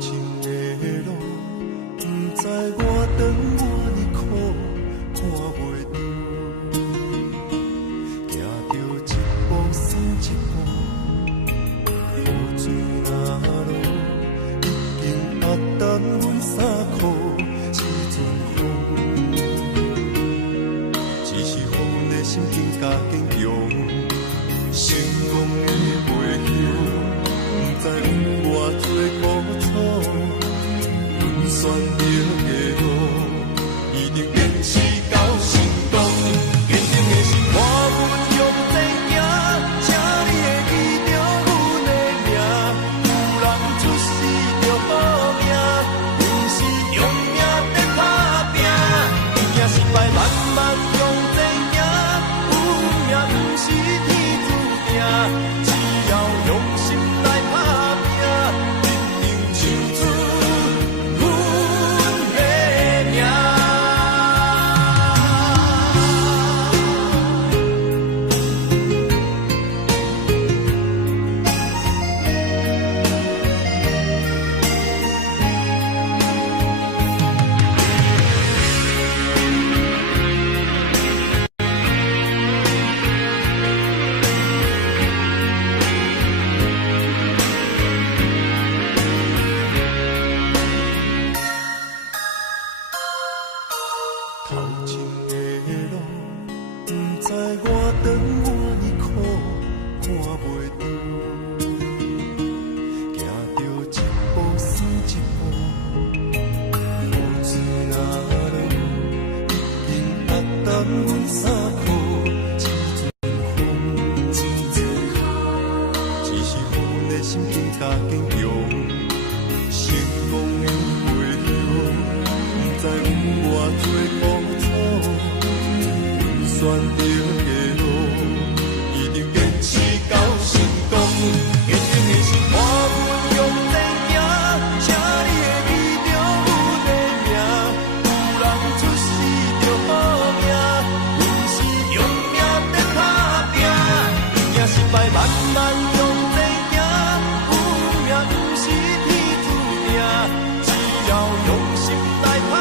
前的路，不知我长我呢苦，看袂到，行着一步算一步，雨水若落，已经压淡阮衫裤，这阵风，只是予阮的心更加坚强，成功的背后。不知有偌多苦楚，阮选择的路，一定坚持到成功。坚定的是看阮向前行，请你会记着阮的名。有人出世着好命，阮是用命在打拼。赢失败慢慢向前行，有命不是天注定，只要用心来打。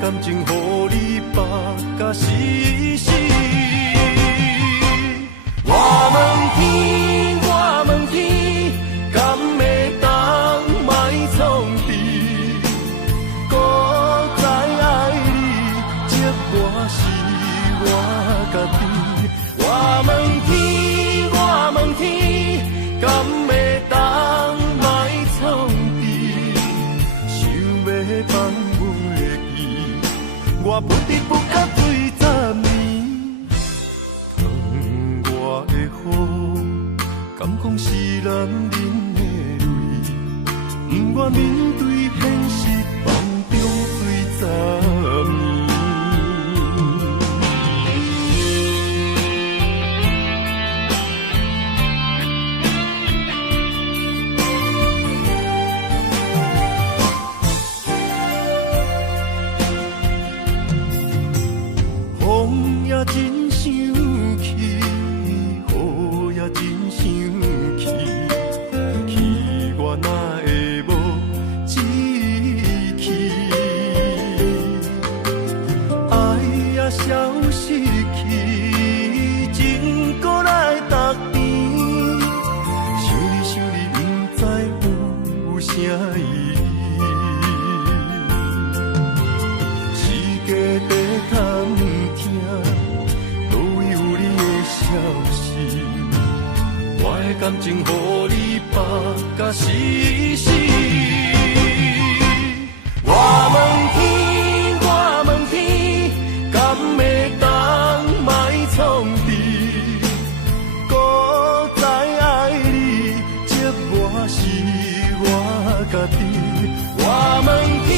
感情，予你绑甲死死。我问天，我问天，敢会当卖创治？搁再爱你，这我是我家己。我问天，我问天，敢会当？是男人的泪，不愿面对现实，梦中醉十年。风也真生气，雨也真生气，气我哪会无志气？爱也消失去，情搁来逐甜，想你想你，不知有啥意义。世界在探听，倒位有你的消息？我的感情，予你绑甲死死。我问天，我问天，敢会当莫创治？搁再爱你，这我是我家己。我问天，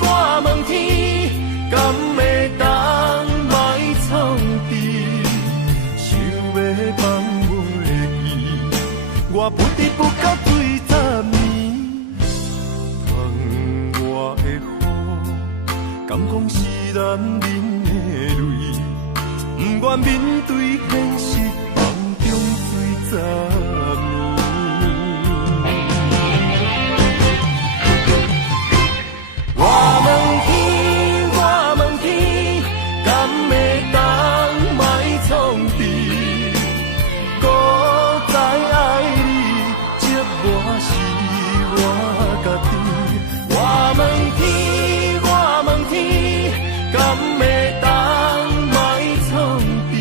我问天，敢会当莫创治？想要放袂记，我不得不到醉十年。窗外的雨，敢讲是男人的泪，不愿面对现实，梦中醉十年。我问天，我问天，敢会当莫创治？搁再爱你，这我是我家己。我问天，我问天，敢会当莫创治？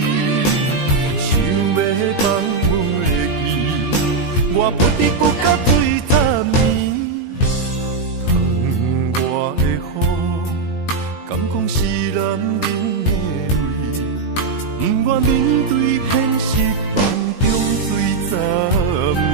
想要放袂记，我不得不到醉十年。窗外的雨，敢讲是男人的泪，不愿面对现实，梦中醉十年。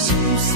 心事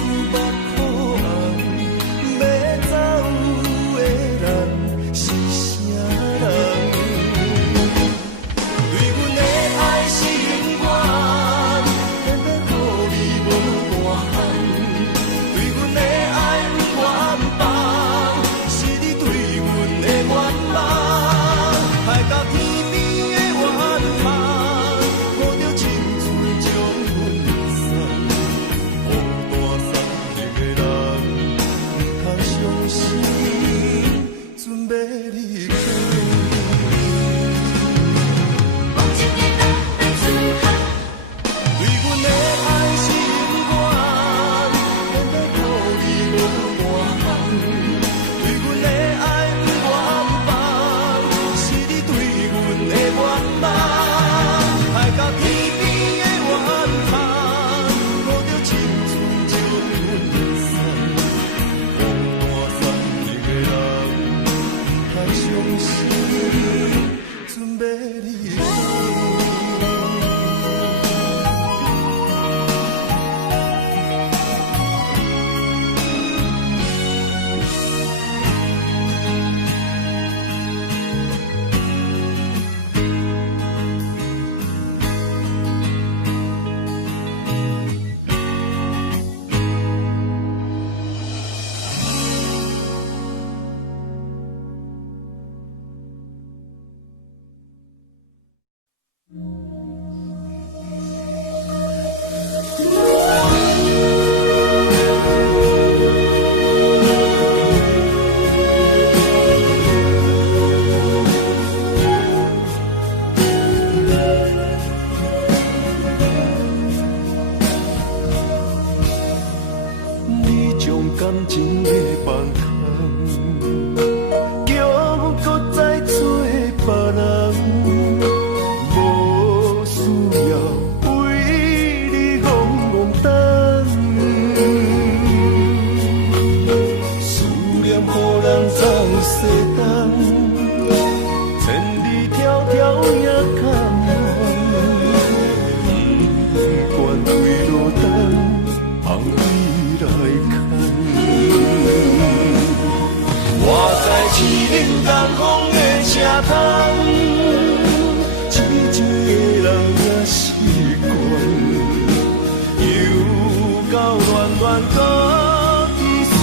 感情的放空，叫阮搁再做别人，无需要为你戆戆等。思念予人总西东，千里迢迢也甘愿，不管归路灯，望你来看。我在市林东风的车窗，静静的人也习惯，又到暖暖高低山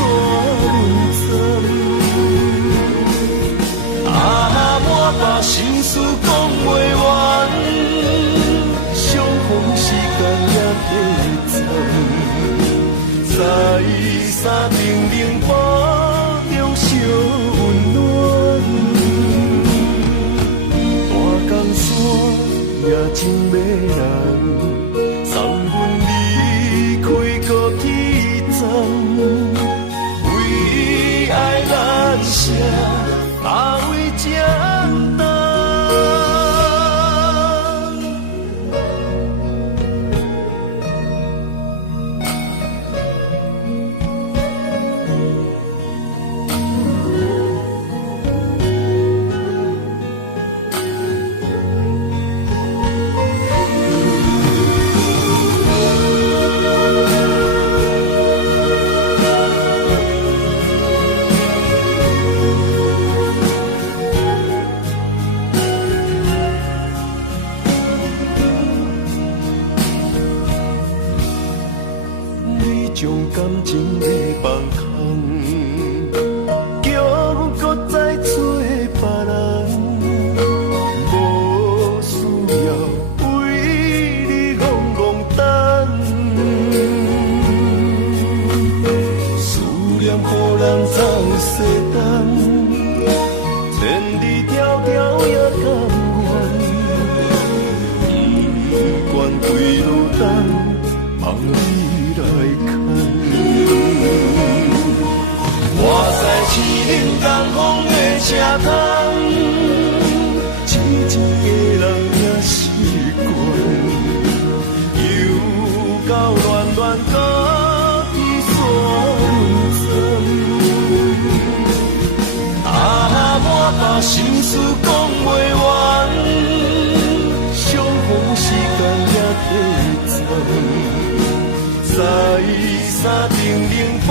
轮转。啊，满腹心事讲袂完，相逢时间也短暂，在山顶冷波中烧温暖。大江山也真迷人，送阮离开高铁站，为爱难舍，阿为这等。将感情的放空，叫阮搁再做别人，无需要为你戆戆等。思念予人总西东，千里迢迢也甘愿，不管归路灯，望你来看。我在市林东风的车窗，静静的人也习惯，又到暖暖高低山轮转。啊，满腹心事讲袂完，相逢时间也短暂。在山顶冷波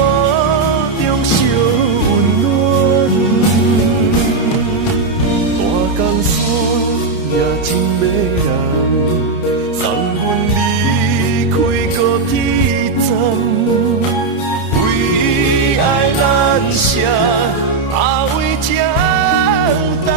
中烧温暖，大江山也真迷人，送阮离开高铁站，为爱难舍，阿为这等。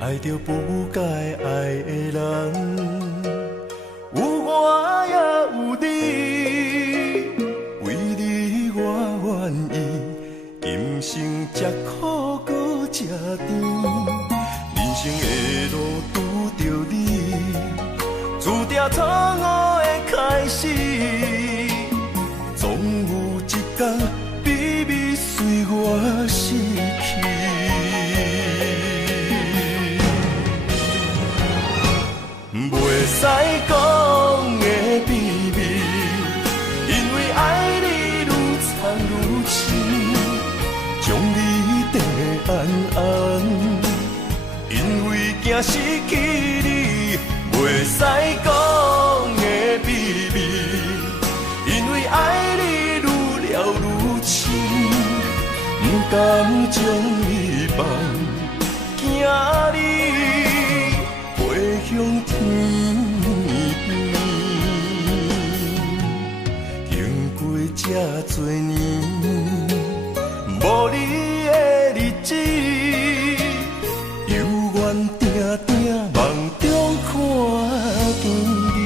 爱着不该爱的人，有我也有你，为你我愿意，今生吃苦搁吃甜，人生的路拄着你，注定错误的开始，总有一天秘密随我逝去。袂使讲的秘密，惊失去你，袂使讲的秘密，因为爱你愈了愈深，不甘将你放，惊你飞向天边。经过这多年，无你的日子。定定梦中看见你，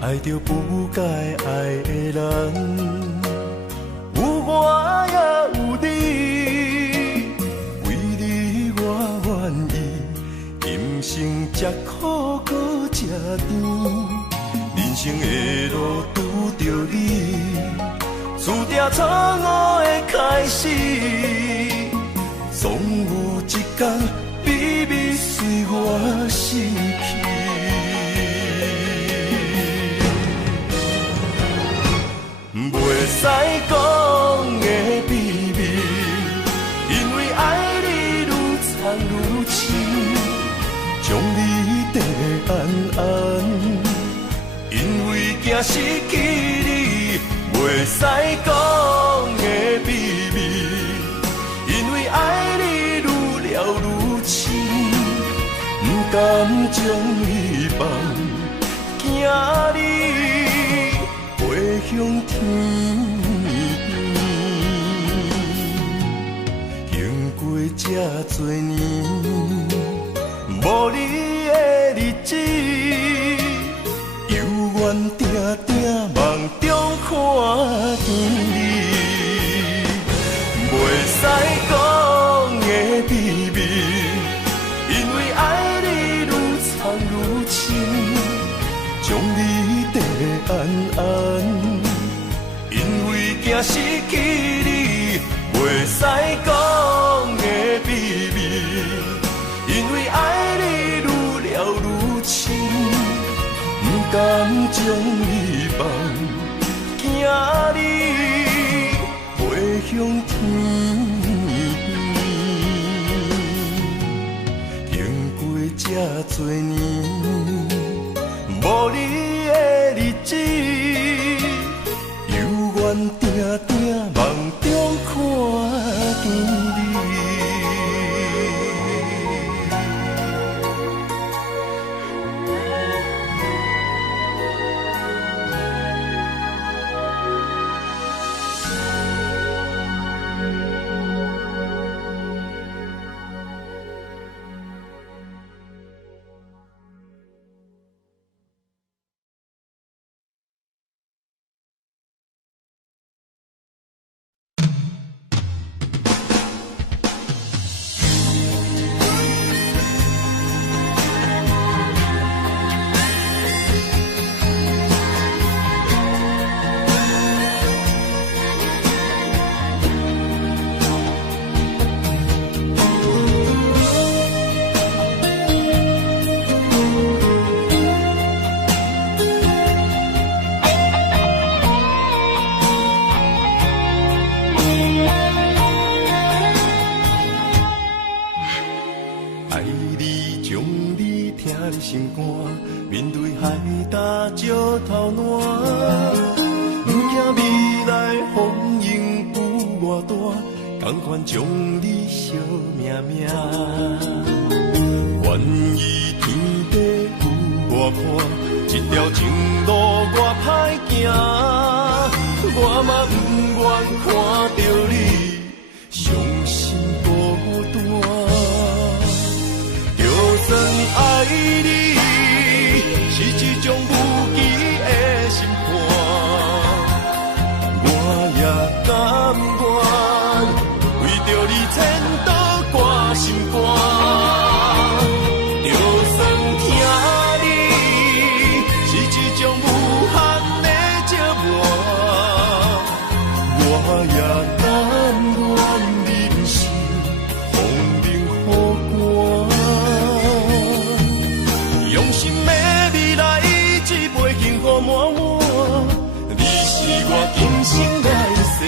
爱着不该爱的人，有我也有你，为你我愿意，今生吃苦搁吃甜，人生的路拄着你，注定错误的开始，总有一天秘密随我逝去。袂使讲的秘密，因为爱你愈藏愈深，将你缀安安，因为惊失去你。袂使讲的秘密，因为爱你愈了愈深，不甘将你放，惊你飞向天边。经过这多年，无你的日子，犹原定定梦中看见你。袂使讲的秘密，因为爱你愈藏愈深，将你缀安安，因为惊失去你。袂使讲的秘密，因为爱你愈了愈深，不甘将你放，惊你飞向天边。经过这多年，无你的日子，犹原定定梦中看见你。心肝，面对海大石头烂，不惊未来风雨有偌大，同款将你惜命命。愿意天地有我伴，这条情路我歹行，我嘛不愿看到你伤心孤单。就算爱你是一种无期的心肝，我也甘愿为着你牵倒挂心肝。福满满，你是我今生来世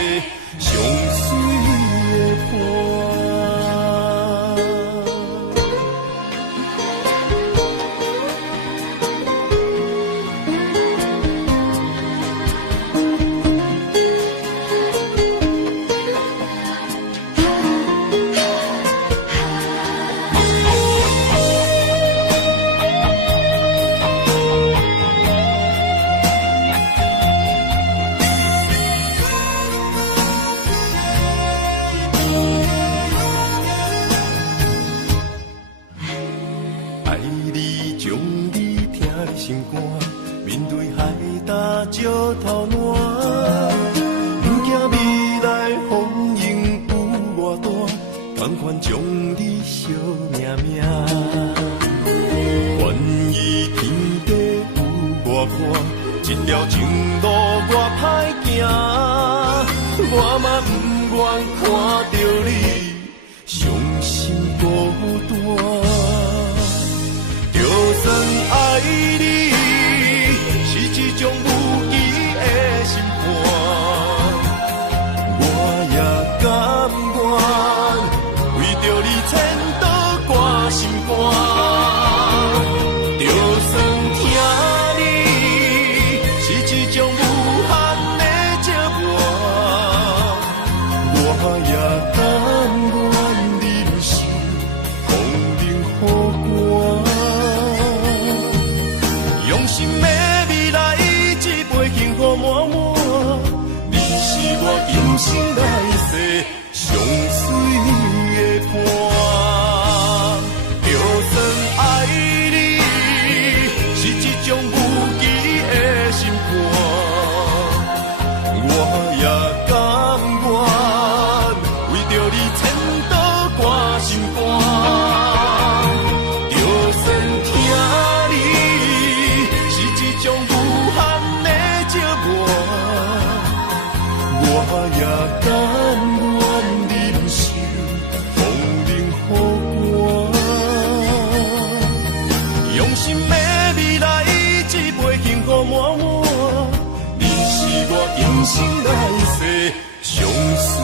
上水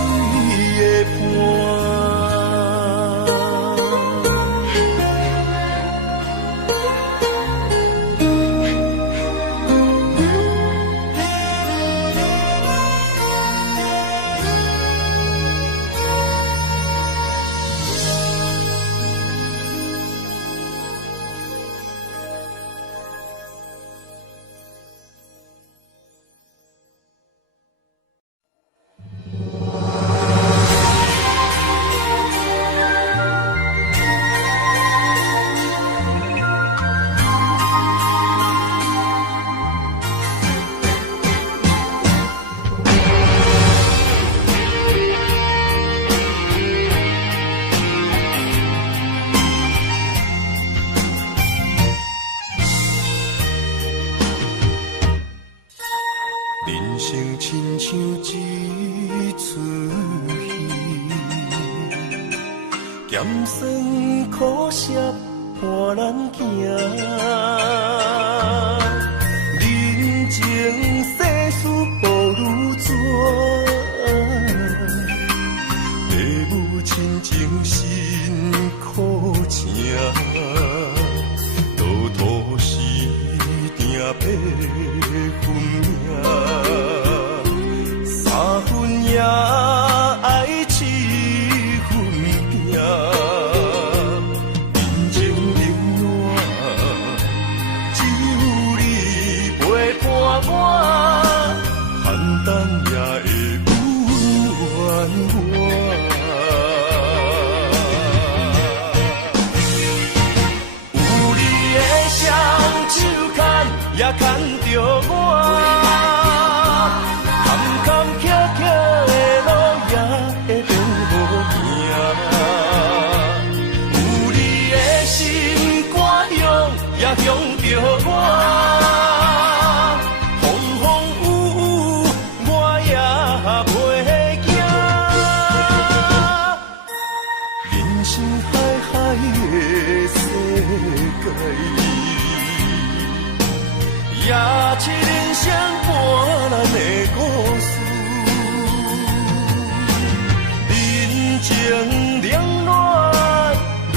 的伴。也一日情冷暖，愈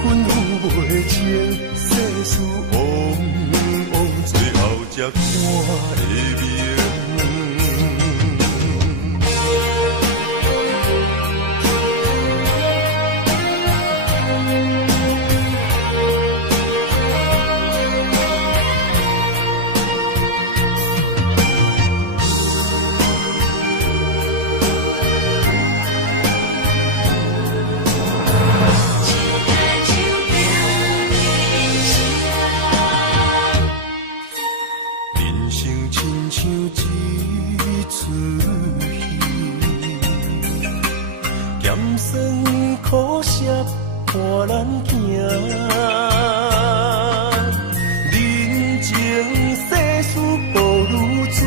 分愈袂清，世事往往最后才看会明。苦涩伴咱行，人情世事步愈远，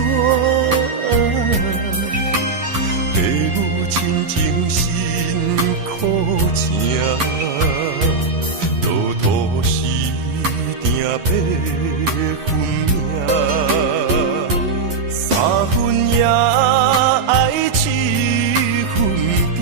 地愈亲情辛苦情，路途是定要分命，三分也爱七分拼。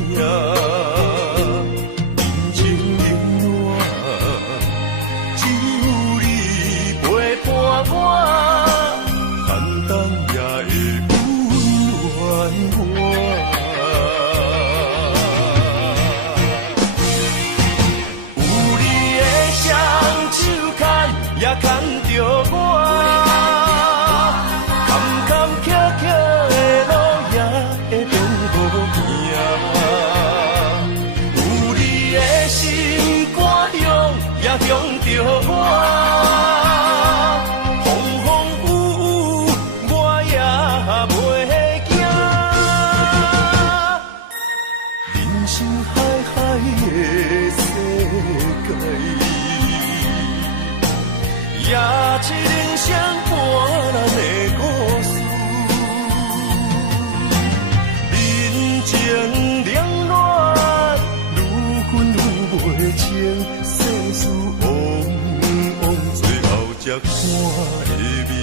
才看会明，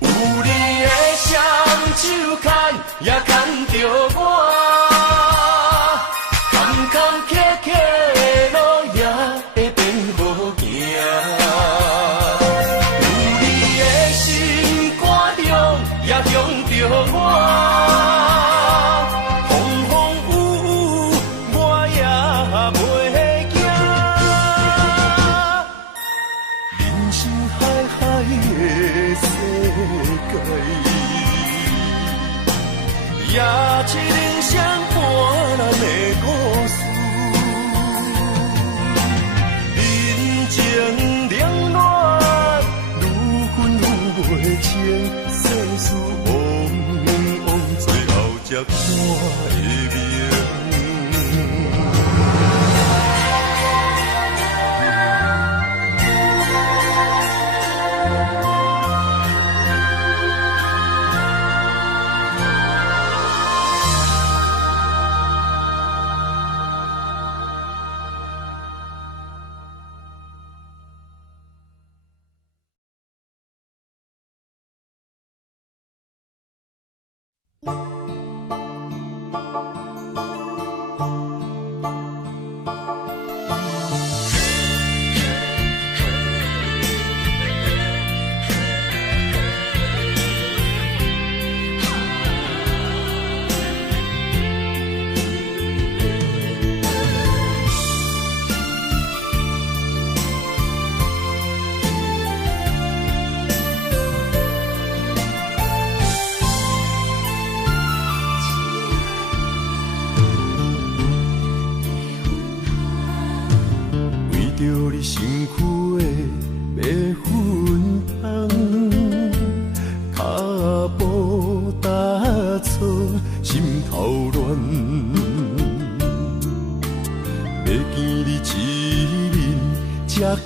有你的双手牵，也牵着我，坎坎坷坷的路也会变好行。有你的心肝中，也中着我。也一人相伴咱的故事，人情冷暖，愈分愈袂清，世事往往最后才看会明。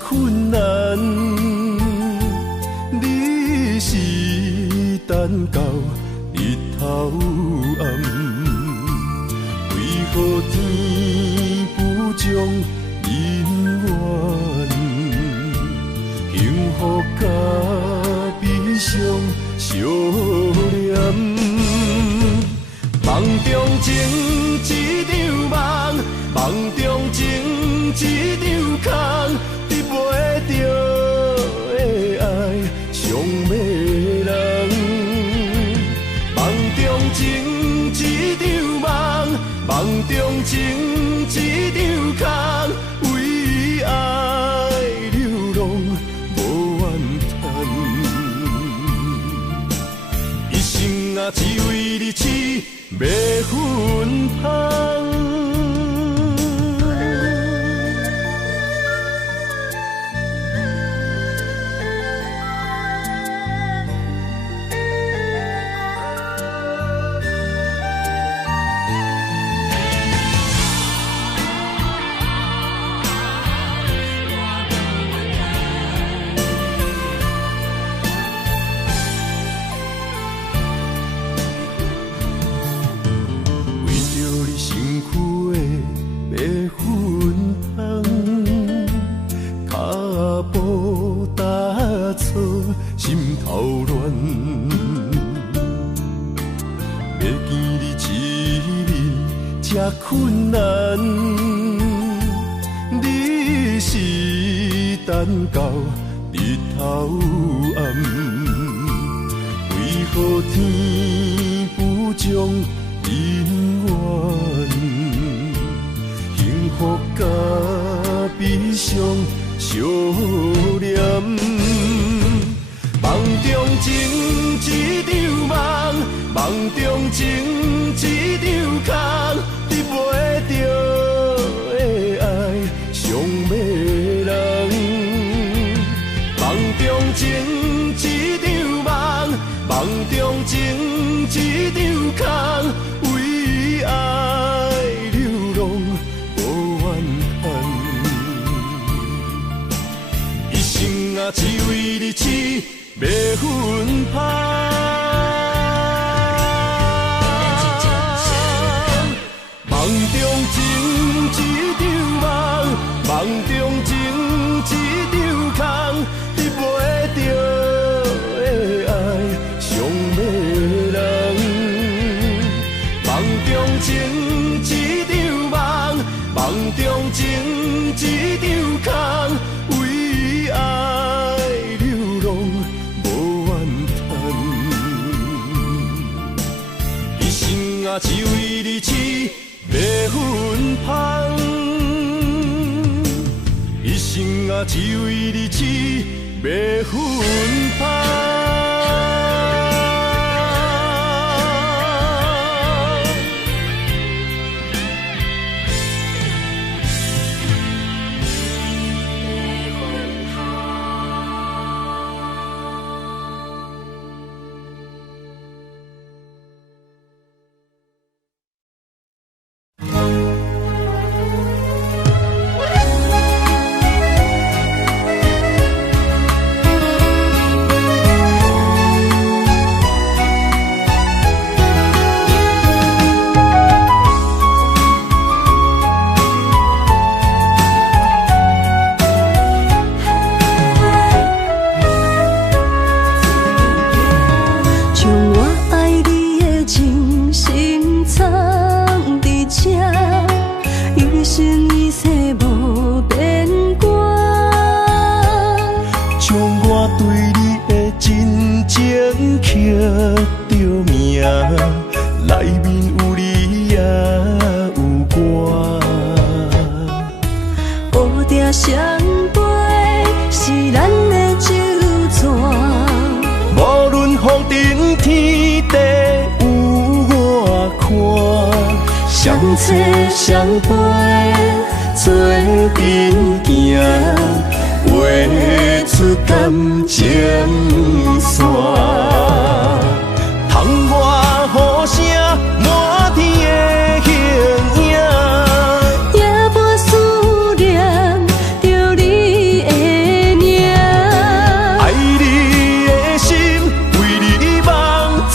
困难，你是等到日头暗，为何天不将人怨？幸福甲悲伤相连。中情一场梦，梦中情一场空，得袂着的爱上迷人。梦中情一场梦，梦中情一场空，为爱流浪无怨叹。一生啊，只为你痴，袂分芳。心头乱，要见你一面这困难，你是等到日头暗，为何天不将人怨？幸福甲悲伤相连。梦中情一场梦，梦中情一场空，得袂着的爱上迷人。梦中情一场梦，梦中情一场空，为爱流浪无怨叹。一生啊，只为你痴，袂分芳。梦中情一场梦，梦中情一场空，得袂着的爱上迷人。梦中情一场梦，梦中情一场空，为爱流浪无怨叹。一生啊，只为你痴，袂分芳。一生啊，只为你痴，袂分芳。相册相陪，做阵行，画出感情线。窗外雨声，满天的形影，夜半思念着你的名。爱你的心，为你梦牵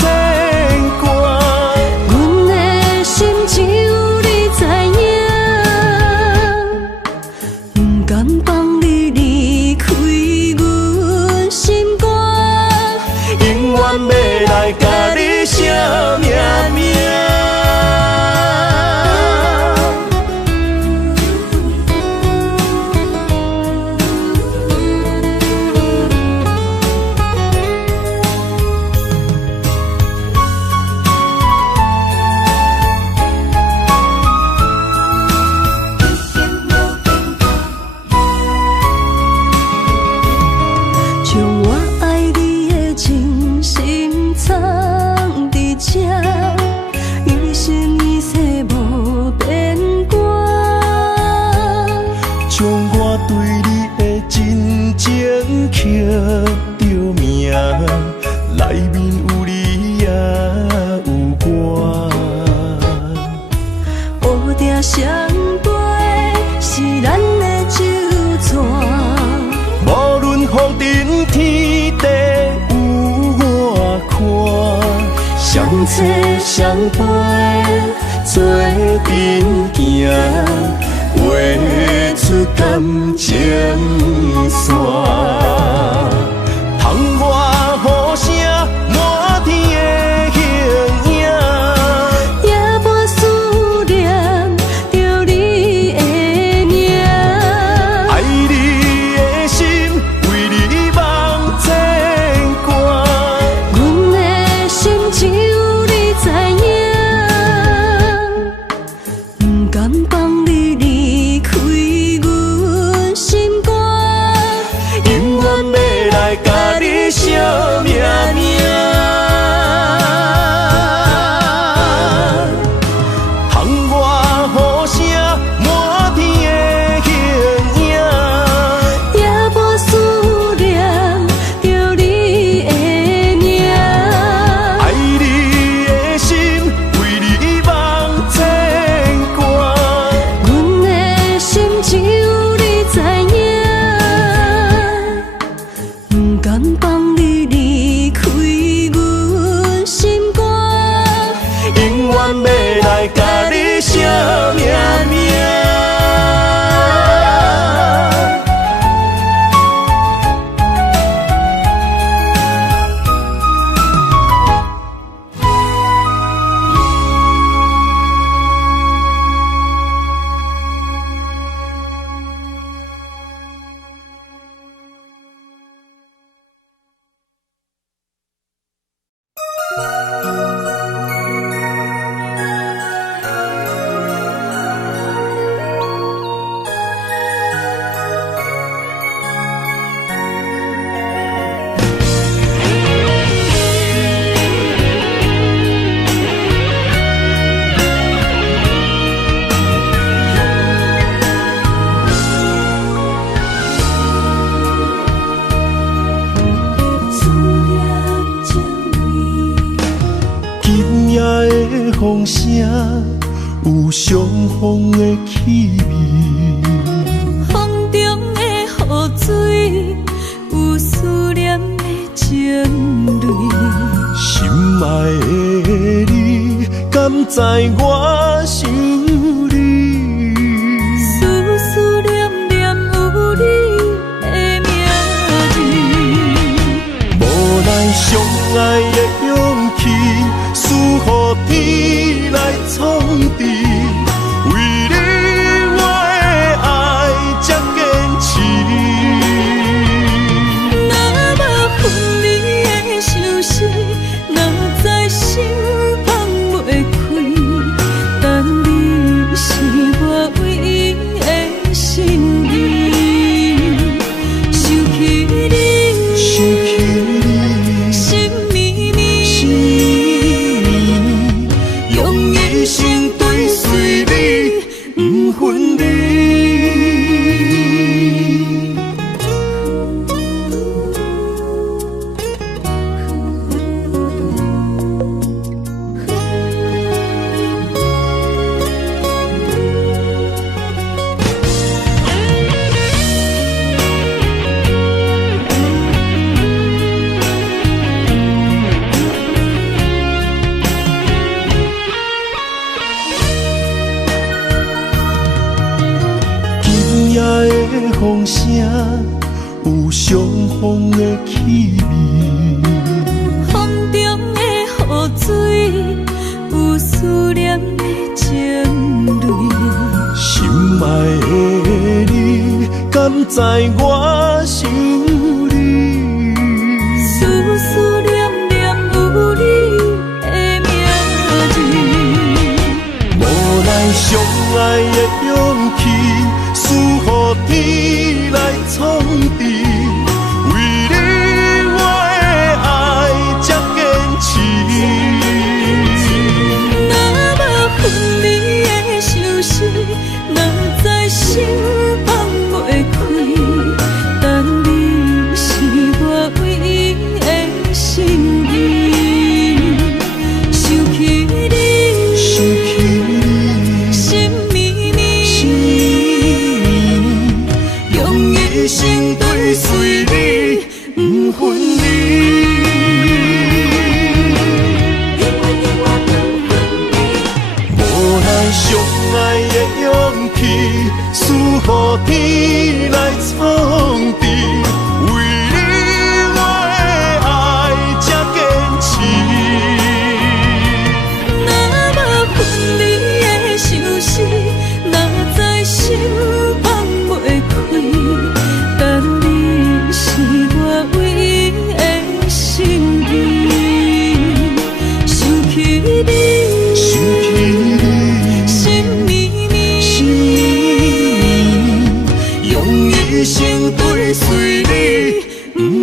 挂。阮的心只有你知影，不甘放你离开阮心肝。将我爱你的真心藏伫这，一生一世无变卦。将我对你的真情刻着名，内面有你也有我。乌定相陪是咱的酒泉，无论风尘天地有我看，相切相陪做阵行，画出感情线。窗外雨声满天的形影，夜半思念着你的名。爱你的心为你梦牵挂，阮的心只有你知影，不甘放你离开阮心肝，永远要来甲你惜命命。窗外雨声满天的形影，夜半思念着你的名。爱你的心为你梦牵挂，阮的心只有你知影，不甘放你离开阮心肝，永远要来甲你惜命命。今夜的风声有相逢的气味，风中的雨水有思念的情泪，心爱的你，敢知我想你？思思念念有你的名字，无奈相爱的勇气，输予天来创治。为你我的爱才坚持。若无分离的相思，哪知心放袂开。但你是我唯一的心意，想起你，想起你，心绵绵，心绵，用一生追随你，不分离。今夜的风声有相逢的气味，风中的雨水有思念的情泪，心爱的你，敢知我想你？思思念念有你的名字，无奈相爱的勇气，输予天来创治。为你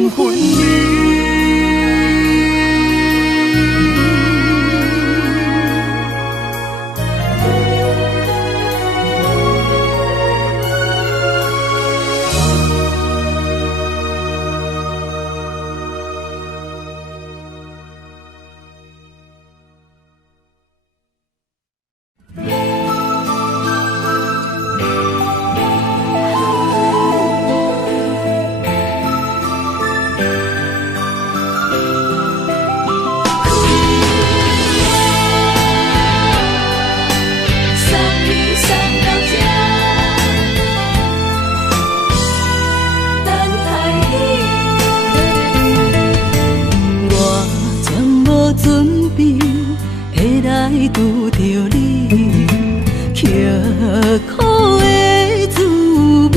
分离。拄着你，刻苦的滋味，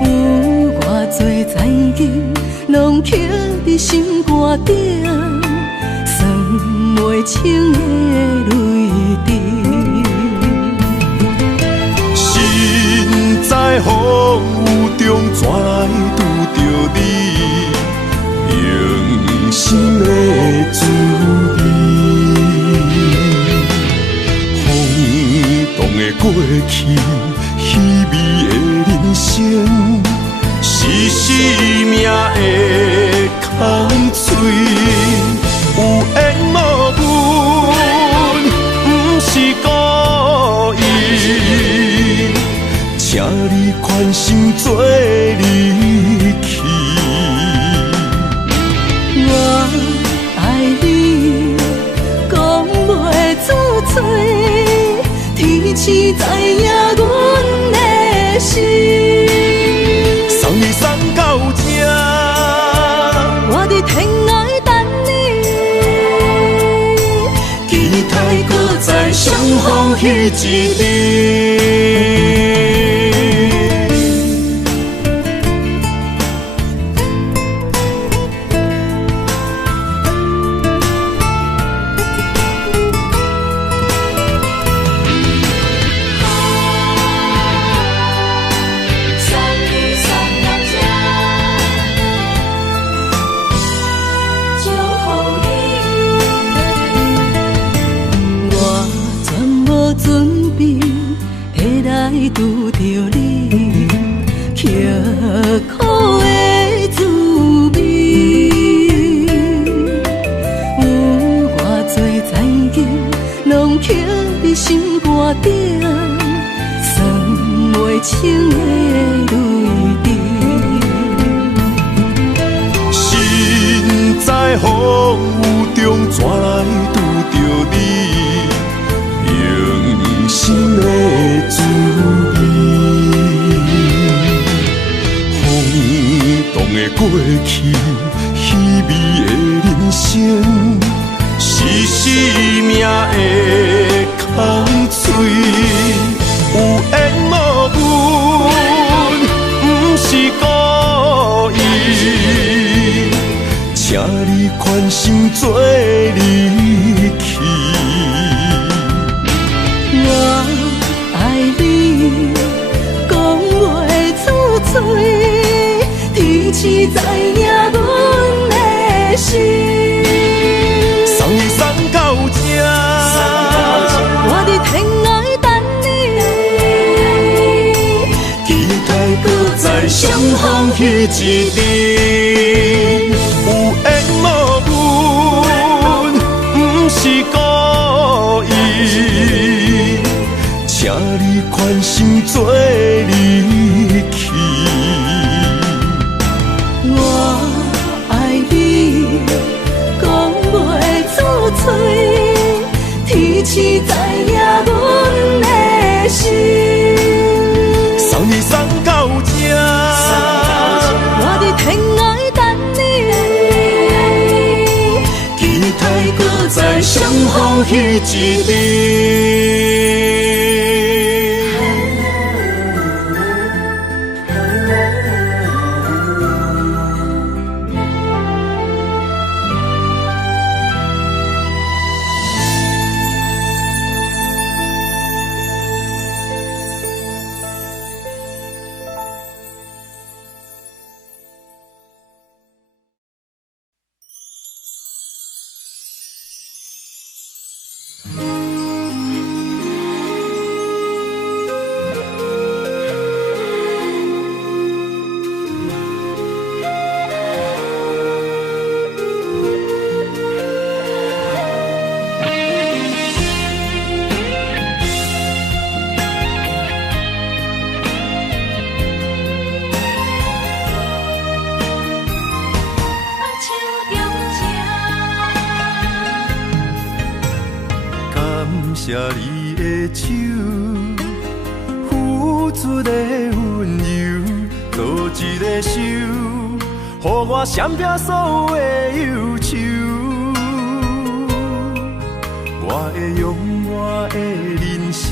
有偌多知己，拢刻伫心肝顶，算袂清的泪滴。心在风雨中，怎来拄着你？用心的滋味，风动的过去，稀微的人生，是生命的空嘴，有缘无分，不是故意，请你宽心做离去。我爱你，讲袂出嘴，天赐知影阮的心。送你送到这，我伫天涯等你，期待搁再相逢彼一日。拄着你，刻苦的滋味，有偌多知己，拢刻伫心肝顶，算袂清的泪滴。心在风雨中，怎来拄着你？用心的滋味，风动的过去，稀微的人生，是生命的空嘴，有缘无分，不是故意，请你宽心做离去。我爱你，讲袂出嘴，天赐知影阮的心。送你送到这，我伫天涯等你，期待搁再相逢彼一日。有缘无分，不是故意，请你宽心做离去。我爱你，讲袂出嘴，天赐知影阮的心。送你送到这，我伫天涯等你，期待搁再相逢彼一日。谢你的手，付出的温柔，做一个手，予我闪避所有的忧愁。我会用我的人生，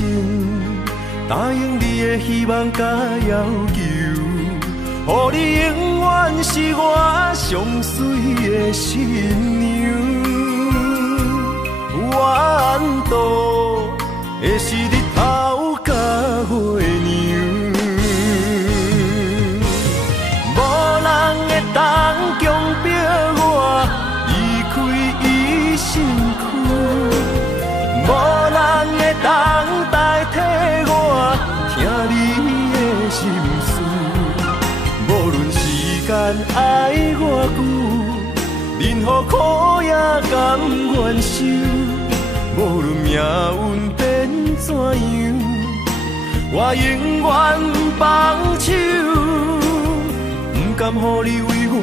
答应你的希望甲要求，予你永远是我上水的新娘。缘途会是日头甲月亮，无人会当强迫我离开伊身躯，无人会当代替我听你的心事。无论时间爱我久，任何苦也甘愿受。无论命运变怎样，我永远放手，不甘予你为我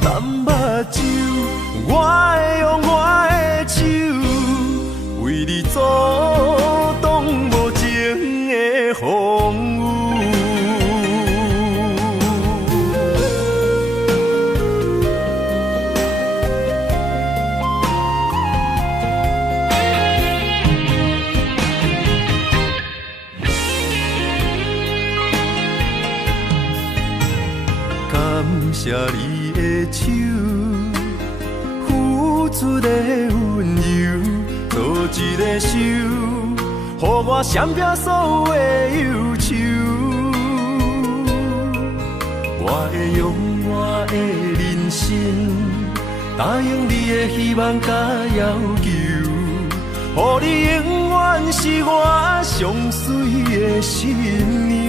淡目睭。我会用我的手，为你阻挡无情的风雨。谢你的手，付出的温柔，做一个手，予我闪避所有的忧愁。我会用我的人生，答应你的希望甲要求，予你永远是我上水的新娘。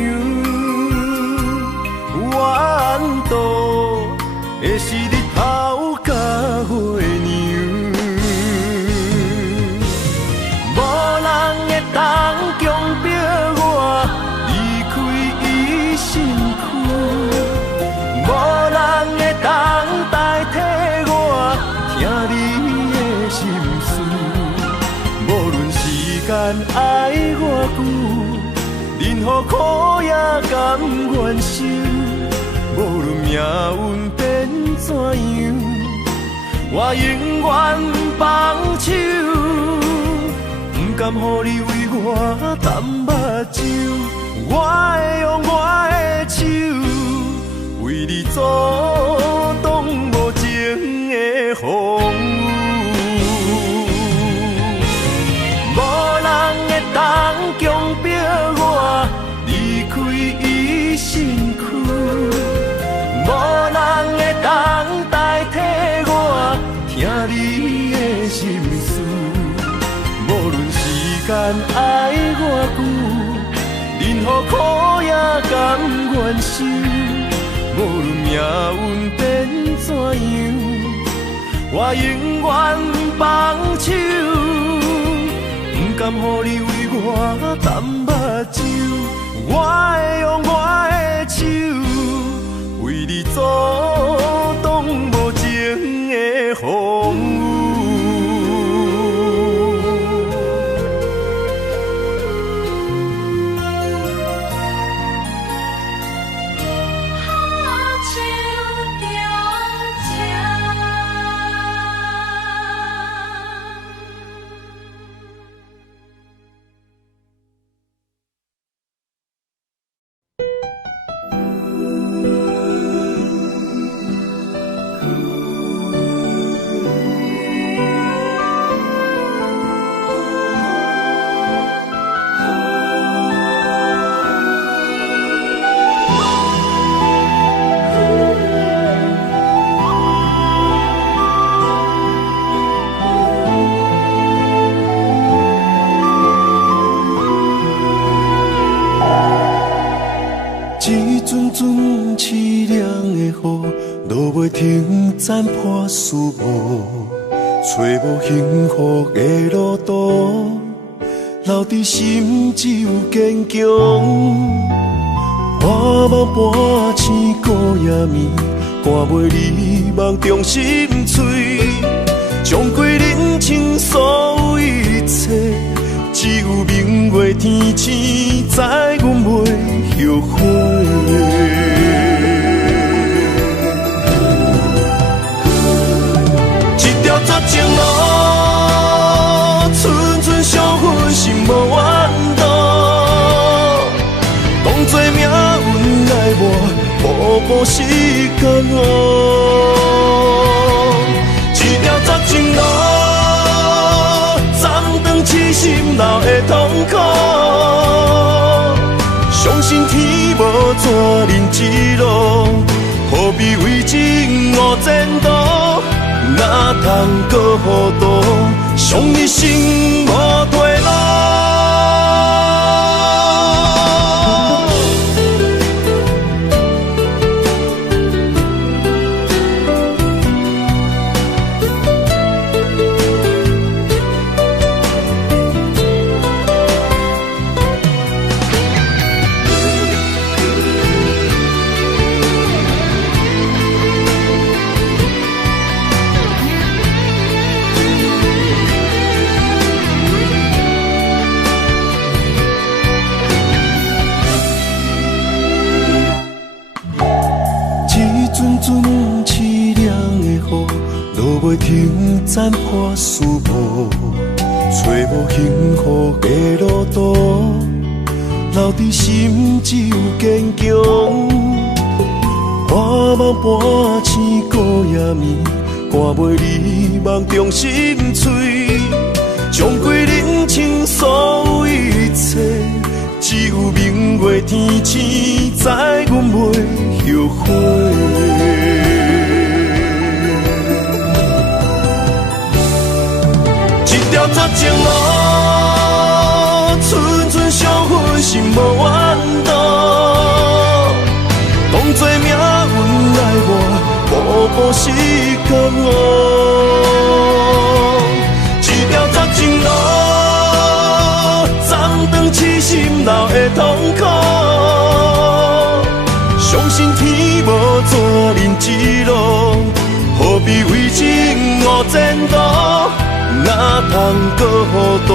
缘途会是日头甲月亮，无人会当强迫我离开伊身躯，无人会当代替我听你的心事。无论时间爱我久，任何苦也甘愿受。无论命运变怎样，我永远放手，不甘予你为我淡目睭。我会用我的手，为你阻挡无情的风雨。无人会当强迫我离开伊身躯，无人会当代替我听你的心事。无论时间爱我久，任何苦也甘愿受。无论命运变怎样，我永远放手，不甘予你为我淡目睭。我会用我的手，为你阻挡无情的风雨。残破树木，找无幸福的路途，留伫心只有坚强。盼望半醒孤夜暝，赶袂你梦中心碎，将过人生所有一切，只有明月天星知阮袂后悔。一条绝情路，寸寸相分，心无怨妒。当作命运来磨，步步是甘愿。一条绝情路，暂长痴心留的痛苦。相信天无绝人之路，何必为情误前途？哪通搁糊涂，伤一生无退路。阵凄凉的雨，落袂停，斩破思慕，找无幸福的路途，留伫心只有坚强。半梦半醒孤夜眠，赶袂离梦中心碎，将归人生所有一切，只有明月天星知阮袂后悔。一条绝情路，寸寸相分，心无怨妒。当作命运来磨，步步是甘愿。一条绝情路，暂长痴心留的痛苦。相信天无绝人之路，何必为情误前途？哪通搁糊涂，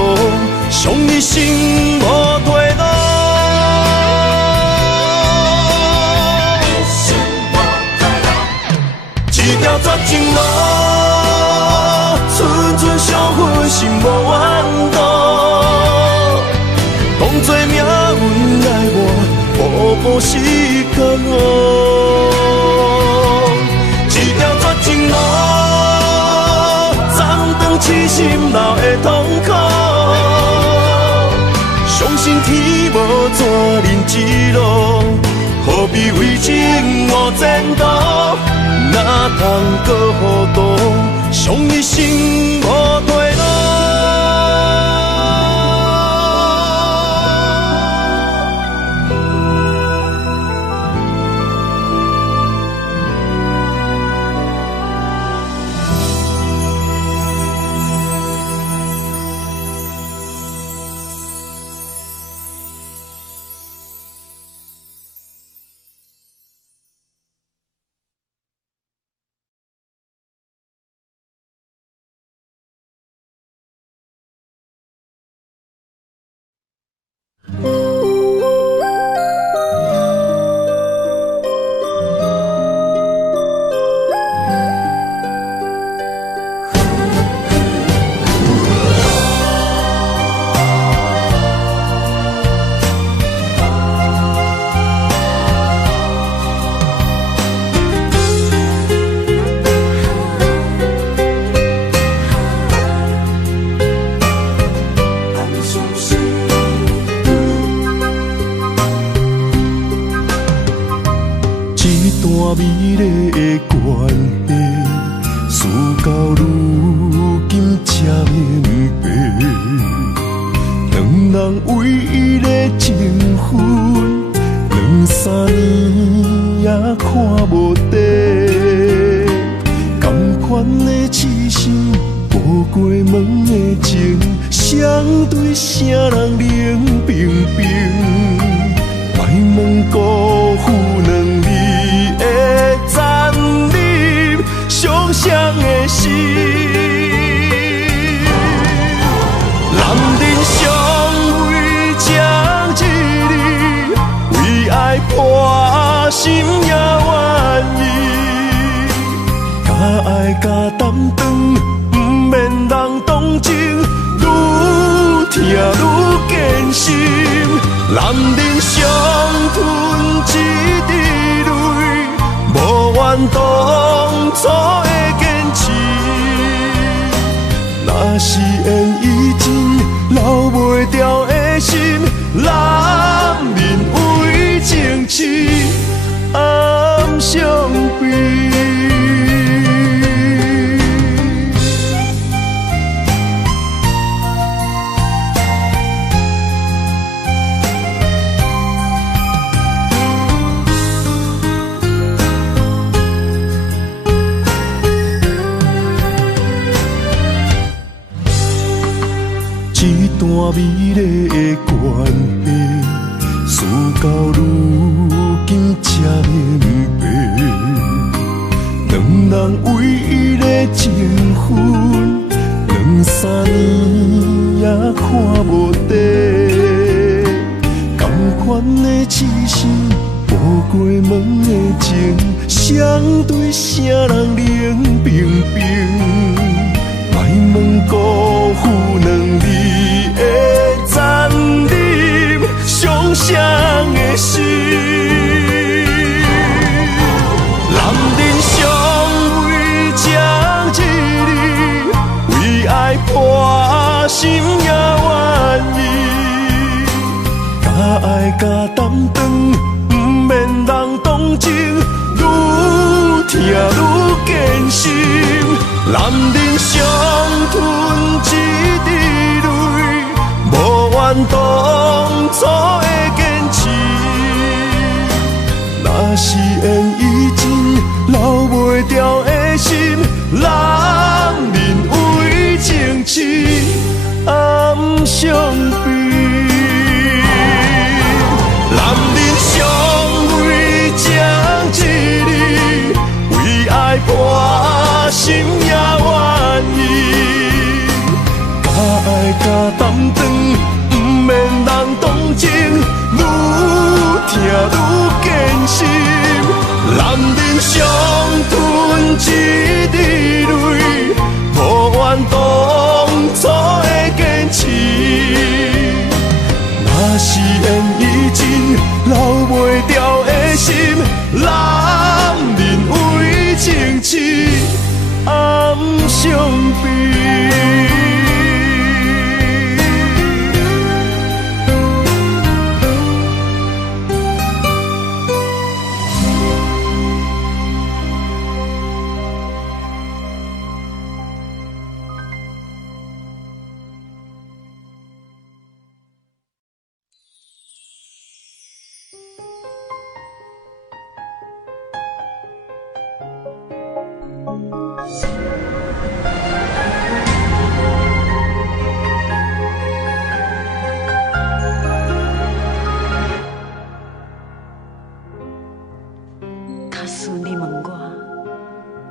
伤一生无退路。一条绝情路，寸寸相分，心无怨妒。当作命运来磨，步步是甘愿。一条绝情路，痴心留的痛苦，相信天无绝人之路，何必为情误前途？哪通搁糊涂，伤一生无退路。美丽的关系，事到如今才明白，两人唯一的情分，两三年也看无底。同款的痴心，无过门的情，相对啥人冷冰冰？莫问辜负两字。残忍伤伤的心，男人伤怨当初的坚持。若是缘已尽，留袂住的心，男人为情痴，暗伤悲。一段美丽的关系，事到如今才明白，两人唯一的情分，2、3年也看无底。同款的痴心，无过门的情，相对啥人冷冰冰？莫问辜负两字的残忍，伤谁的心？男人尚为情一日，为爱破心也愿意。假爱假担当，不免人同情，愈疼愈艰辛。男人伤吞一滴泪，无怨当初的坚持。若是缘已尽，留袂住的心，男人为情痴，暗伤悲。男人尚为情一日，为爱破心也愿意。假爱假担当，不免人同情，愈疼愈艰辛。男人伤吞一滴泪，无怨当初的坚持。若是缘已尽，留袂住的心，男人为情痴，暗伤悲。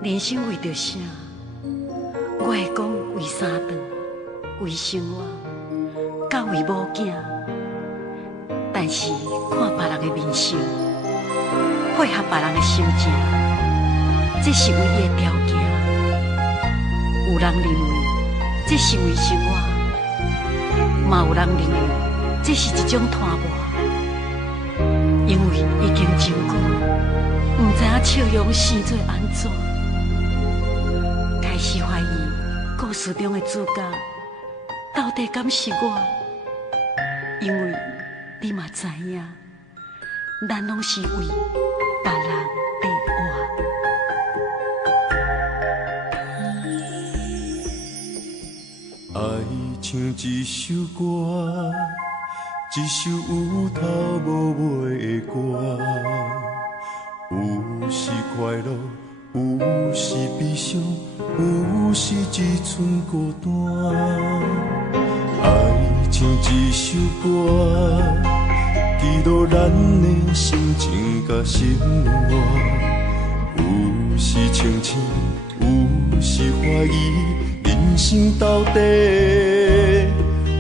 人生为着啥？我会讲为三顿，为生活，甲为某囝。但是看别人的面相，配合别人的心情，这是唯一的条件。有人认为这是为生活，嘛有人认为这是一种拖磨。因为已经真久，唔知影笑容生做安怎。开始怀疑故事中的主角到底敢是我，因为你嘛知影，咱拢是为别人在活。爱像一首歌，一首有头无尾的歌，有时快乐。有时悲伤，有时只剩孤单。爱像一首歌，记录咱的心情甲生活。有时清醒，有时怀疑，人生到底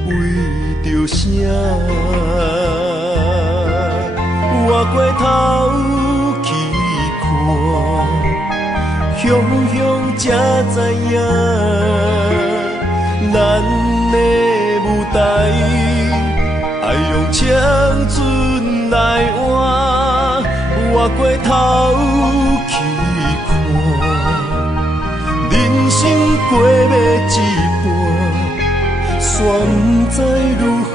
为着啥？我过头去看。雄雄才知影，咱的舞台爱用青春来换。我过头去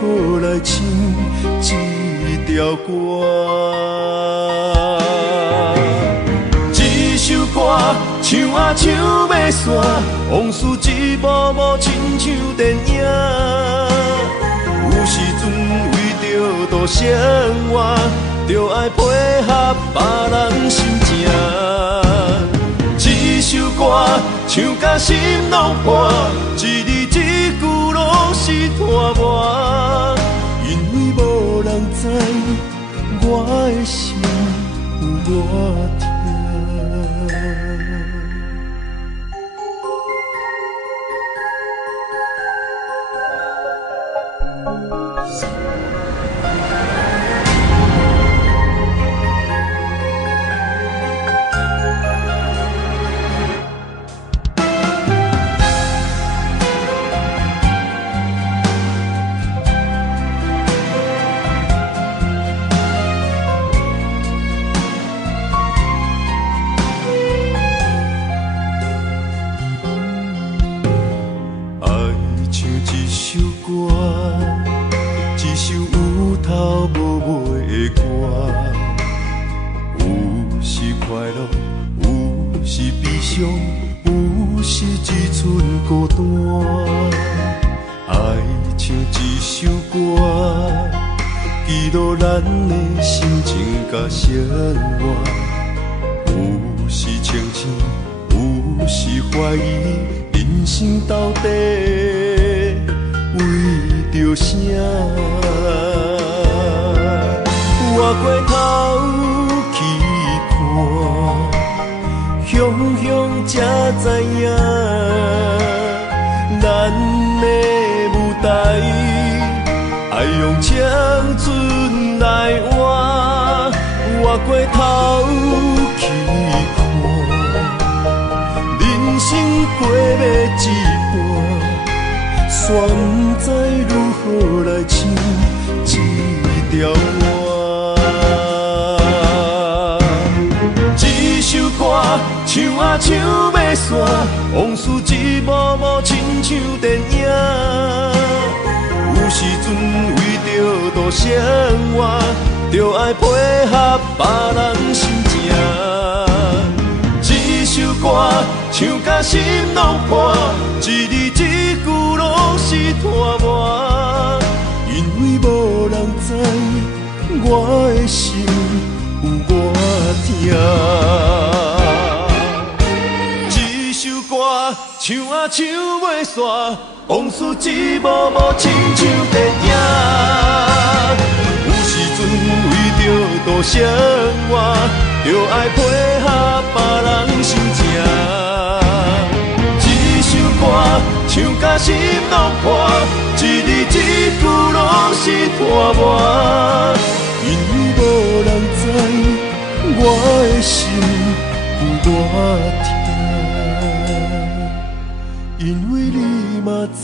好来唱一条歌。一首歌唱啊唱要散，往事一幕幕亲像电影。有时阵为着度生活，就爱配合别人心情。一首歌唱甲心拢破，一字一句拢是拖磨。因为无人知我的心有多痛。有时只剩孤单，爱唱一首歌，记录咱的心情甲生活。有时清醒，有时怀疑，人生到底为着啥？我过头去看，乡乡才知影，咱的舞台爱用青春来换。我过头去看，人生过要一半，煞不知如何来唱一条歌。一首歌唱啊唱要散，往事一幕幕亲像电影。有时阵为着度生活，就爱配合别人心情。一首歌唱甲心拢破，一字一句拢是拖磨。因为无人知我的心有多痛。一首歌唱啊唱要散，往事一幕幕亲像电影。有时阵为着度生活，就爱配合别人心情。一首歌唱甲心拢破，一字一句拢是拖磨。因为无人知我的心有多痛。因为你嘛知，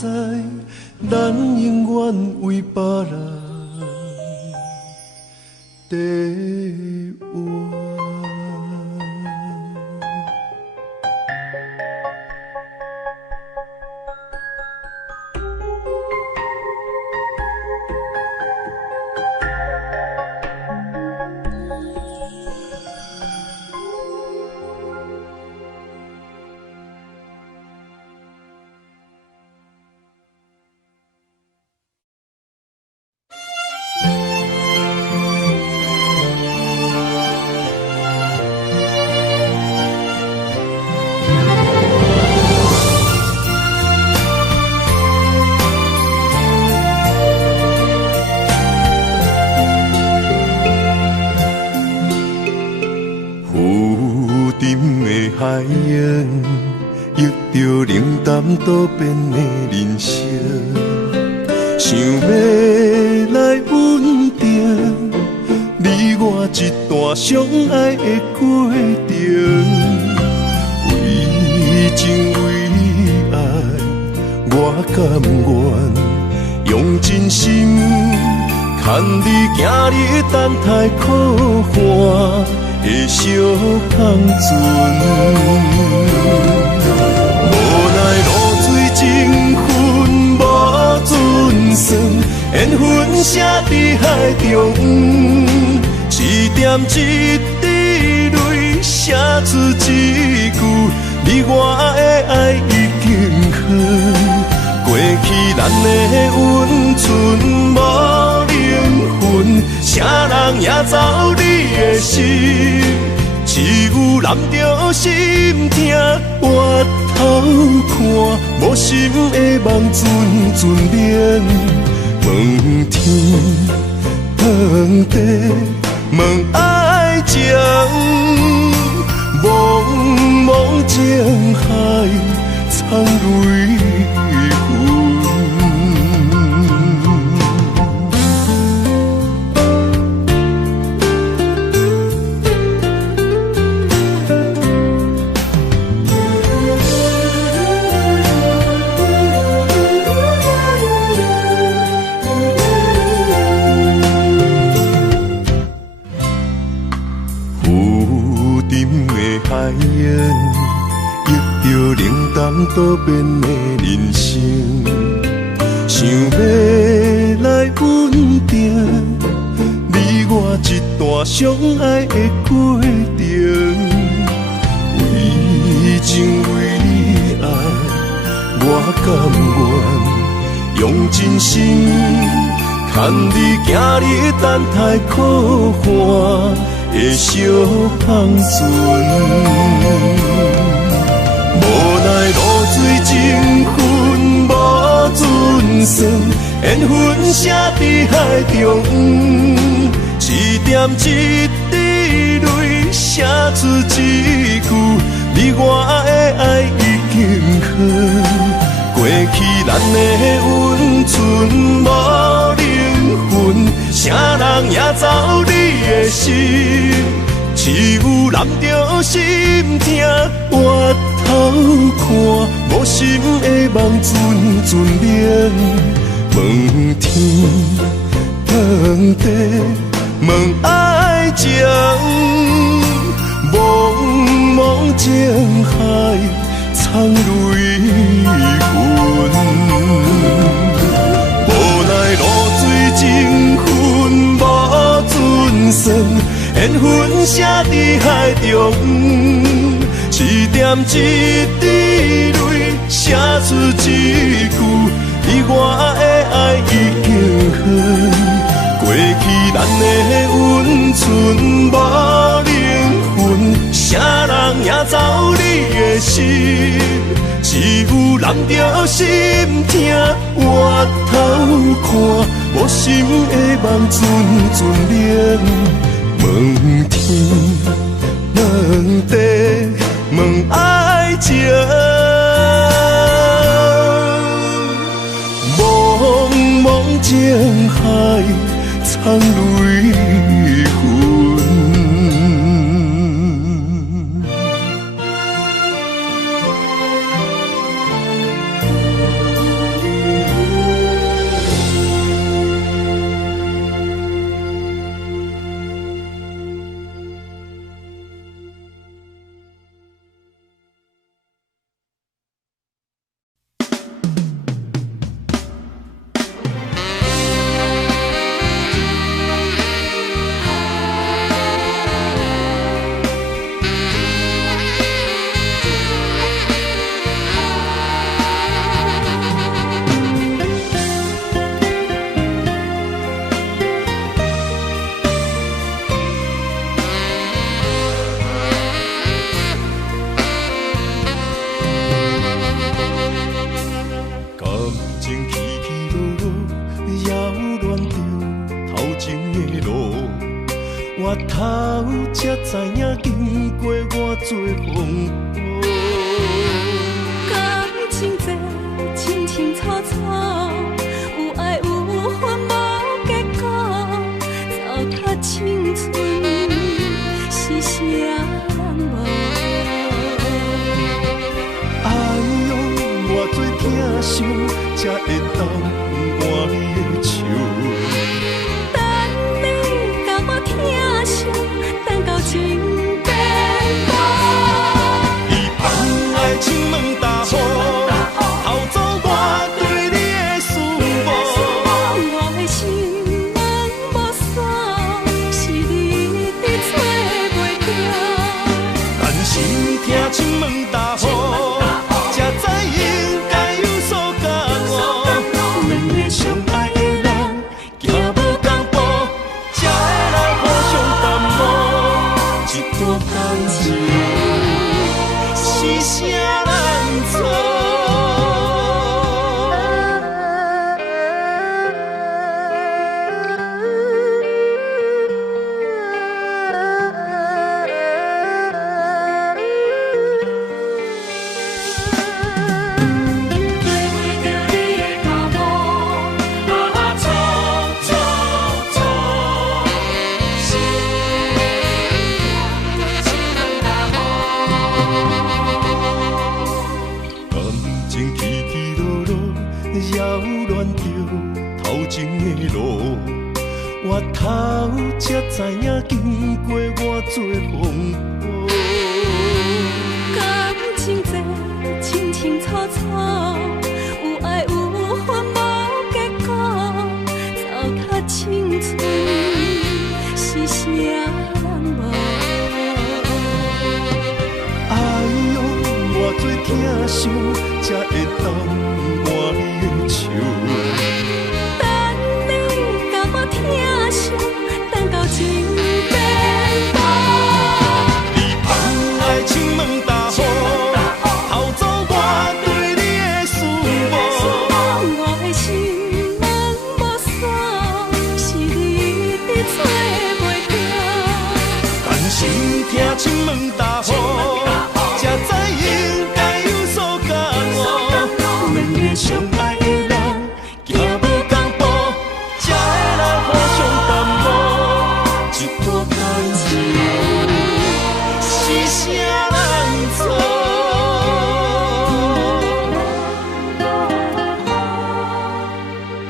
咱永远为别人地活。海洋遇着冷淡多变的人生，想要来稳定你我一段相爱的过程。为情为爱，我甘愿用真心牵你行你等待苦寒的小康船，无奈露水情分无准算，会缘分写伫海中，一点一滴泪写出一句，你我的爱已经好。过去咱的温存无灵魂，啥人也走你的心，只有揽着心痛回头看，无心的梦阵阵眠。问天问地问爱情，茫茫情海藏泪痕。海烟，忆着冷淡多变的人生，想要来稳定你我一段相爱的过程。为情为你爱，我甘愿用真心牵你行你等待可汗的小香船，无奈露水情分无准算，缘分写伫海中，一点一滴泪写出一句，你我的爱已经好。过去咱的温存无灵魂，啥人也走你的心，只有揽着心痛回头看，无心的梦阵阵眠。问天问地问爱情，茫茫情海藏泪痕。无奈露水情分无准算，缘分写伫海中，一点一滴泪写出一句，你我的爱已经好。过去咱的温存无灵魂，啥人也走你的心，只有揽着心痛回头看，无心的梦阵阵眠。问天问地问爱情，茫茫情海藏泪痕。我头才知影，经过我多风波。感情这清清楚楚，有爱有恨无结果，糟蹋青春是啥人无？哎呦，偌多疼伤，才会当换你的手。等到情变薄，伊放爱情问大雨，偷走我对你的思慕。我的疼亲门大户，才知应该有所感悟。两个相爱的人，行无同步，才会来互相淡薄。一段感情是啥人错？我头才知影，经过偌多风波。感情这清清楚楚，有爱有恨无结果，糟蹋青春是啥人无？哎呦，偌多疼伤，才会当换你的手。等到情变薄，你放爱亲门大户，偷走我对你的思慕。我的心门无锁，是你一直找袂到。但心疼亲门大户，才知应该有所感悟。两个相爱的人，行无同步，才会来互相淡薄。一段感情是啥人错？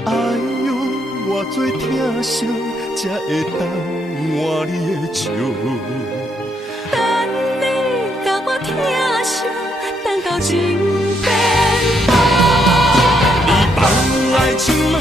哎呦，偌多疼惜，才会当换你的手。等你甲我疼惜，等到情变薄。你放爱亲。